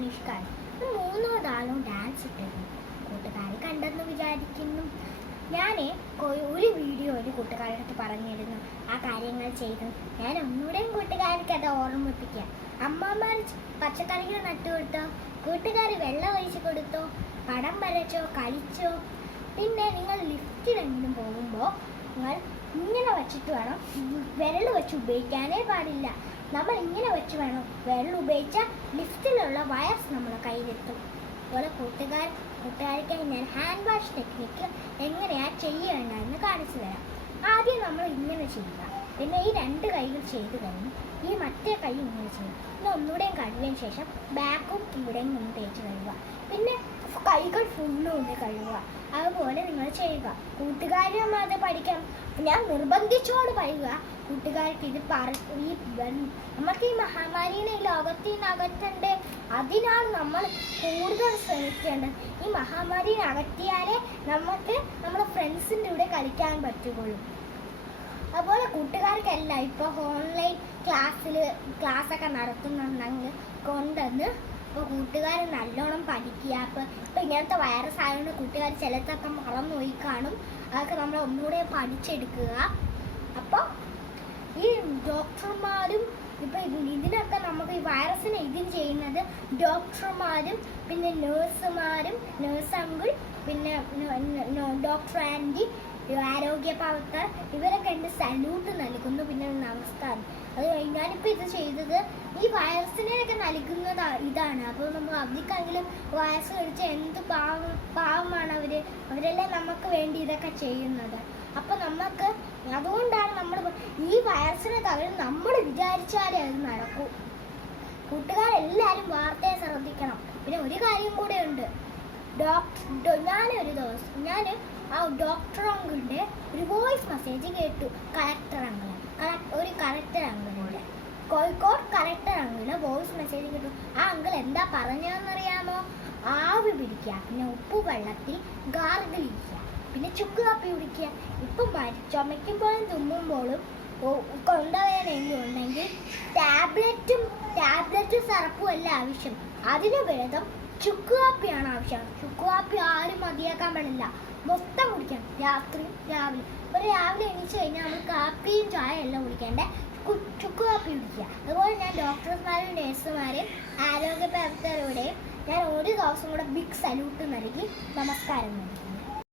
അനുഷ്കാണ്. മൂന്നോ നാളോ ഡാൻസ് ഇട്ടിരുന്നു. കൂട്ടുകാർ കണ്ടെന്ന് വിചാരിക്കുന്നു. ഞാൻ ഒരു വീഡിയോ ഒരു കൂട്ടുകാരുടെ അടുത്ത് പറഞ്ഞിരുന്നു ആ കാര്യങ്ങൾ ചെയ്തു. ഞാൻ ഒന്നുകൂടെയും കൂട്ടുകാർക്ക് അത് ഓർമ്മിപ്പിക്കുക. അമ്മമാർ പച്ചക്കറികൾ നട്ടുകൊടുത്തോ, കൂട്ടുകാർ വെള്ളം ഒഴിച്ച് കൊടുത്തോ, പടം വരച്ചോ, കളിച്ചോ. പിന്നെ നിങ്ങൾ ലിഫ്റ്റിലെങ്കിലും പോകുമ്പോൾ നിങ്ങൾ ഇങ്ങനെ വെച്ചിട്ട് വേണം, വിരൽ വെച്ച് ഉപയോഗിക്കാനേ പാടില്ല. നമ്മൾ ഇങ്ങനെ വെച്ച് വേണം വിരൽ ഉപയോഗിച്ചാൽ ലിഫ്റ്റിലുള്ള വയർസ് നമ്മുടെ കയ്യിലെത്തും. അതുപോലെ കൂട്ടുകാർക്കായി ഞാൻ ഹാൻഡ് വാഷ് ടെക്നിക്ക് എങ്ങനെയാണ് ചെയ്യേണ്ടതെന്ന് കാണിച്ചു തരാം. ആദ്യം നമ്മൾ ഇങ്ങനെ ചെയ്യുക, പിന്നെ ഈ രണ്ട് കൈകൾ ചെയ്ത് കഴിഞ്ഞ് ഈ മറ്റേ കൈ ഇങ്ങനെ ചെയ്യും. പിന്നെ ഒന്നുകൂടെയും കഴുകിയതിന് ശേഷം ബാക്കും ഇവിടെയും ഒന്ന് തേച്ച് കഴുകുക. പിന്നെ കൈകൾ ഫുള്ളും ഒന്ന് കഴുകുക. അതുപോലെ നിങ്ങൾ ചെയ്യുക. കൂട്ടുകാരും അത് പഠിക്കാം. ഞാൻ നിർബന്ധിച്ചോട് പറയുക കൂട്ടുകാർക്ക് ഇത് നമുക്ക് ഈ മഹാമാരിനെ ഈ ലോകത്തിൽ നിന്ന് അകറ്റണ്ടേ. അതിനാണ് നമ്മൾ കൂടുതൽ ശ്രമിക്കേണ്ടത്. ഈ മഹാമാരിനെ അകറ്റിയാലേ നമുക്ക് നമ്മുടെ ഫ്രണ്ട്സിൻ്റെ കൂടെ കളിക്കാൻ പറ്റുകയുള്ളൂ. അതുപോലെ കൂട്ടുകാർക്കെല്ലാം ഇപ്പോൾ ഓൺലൈൻ ക്ലാസ്സൊക്കെ നടത്തുന്നുണ്ടെങ്കിൽ കൊണ്ടുവന്ന് ഇപ്പോൾ കൂട്ടുകാർ നല്ലോണം പഠിക്കുക. ഇപ്പോൾ ഇങ്ങനത്തെ വൈറസ് ആയതുകൊണ്ട് കൂട്ടുകാർ ചിലതൊക്കെ മറന്നുപോയി കാണും. അതൊക്കെ നമ്മൾ ഒന്നുകൂടെ പഠിച്ചെടുക്കുക. അപ്പോൾ ഈ ഡോക്ടർമാരും ഇപ്പോൾ ഇതിനൊക്കെ നമുക്ക് ഈ വൈറസിനെ ഇതിന് ചെയ്യുന്നത് ഡോക്ടർമാരും പിന്നെ നേഴ്സുമാരും, നേഴ്സ് അങ്കിൾ, പിന്നെ ഡോക്ടർ ആൻറ്റി, ആരോഗ്യ പ്രവർത്തകർ, ഇവരൊക്കെ എൻ്റെ സല്യൂട്ട് നൽകുന്നു. പിന്നെ നമസ്കാരം. അത് ഞാനിപ്പോൾ ഇത് ചെയ്തത് ഈ വൈറസിനെയൊക്കെ നൽകുന്നത് ഇതാണ്. അപ്പോൾ നമ്മൾ അവർക്കെങ്കിലും വൈറസ് കഴിച്ച എന്ത് പാവമാണ് അവരെല്ലാം നമുക്ക് വേണ്ടി ഇതൊക്കെ ചെയ്യുന്നത്. അപ്പോൾ നമുക്ക് അതുകൊണ്ടാണ് നമ്മൾ ഈ വൈറസിനെ തകരും നമ്മൾ വിചാരിച്ചാലേ അത് നടക്കൂ. കൂട്ടുകാരെല്ലാവരും വാർത്തയെ ശ്രദ്ധിക്കണം. പിന്നെ ഒരു കാര്യം കൂടെ ഉണ്ട്. ഞാനൊരു ദിവസം ആ ഡോക്ടർ അങ്കിളിൻ്റെ ഒരു വോയിസ് മെസ്സേജ് കേട്ടു. കളക്ടർ അങ്കിളിൻ്റെ കോഴിക്കോട് കളക്ടർ അങ്കിളിന് വോയിസ് മെസ്സേജ് കേട്ടു. ആ അങ്കിൾ എന്താ പറഞ്ഞതെന്നറിയാമോ? ആവി പിടിക്കുക, പിന്നെ ഉപ്പ് വെള്ളത്തിൽ ഗാർഗിൾ ചെയ്യുക, പിന്നെ ചുക്ക് കാപ്പി കുടിക്കുക. ഇപ്പം ചുമയ്ക്കുമ്പോഴും തുമ്മുമ്പോഴും കൊണ്ടുവരാനെങ്കിലും ഉണ്ടെങ്കിൽ ടാബ്ലറ്റും സിറപ്പും അല്ല ആവശ്യം. അതിന് ഭേദം ചുക്ക് കാപ്പിയാണ് ആവശ്യം. ചുക്ക് കാപ്പി ആരും മതിയാക്കാൻ പാടില്ല, മൊത്തം കുടിക്കണം. രാവിലെ രാവിലെ എണീച്ച് കഴിഞ്ഞാൽ നമ്മൾ കാപ്പിയും ചായ എല്ലാം കുടിക്കേണ്ടേ, ചുക്ക് കാപ്പി കുടിക്കുക. അതുപോലെ ഞാൻ ഡോക്ടർമാരും നേഴ്സുമാരെയും ആരോഗ്യ പ്രവർത്തകരോടെയും ഞാൻ ഒരു ദിവസം കൂടെ ബിഗ് സല്യൂട്ട് നൽകി നമസ്കാരം നൽകി.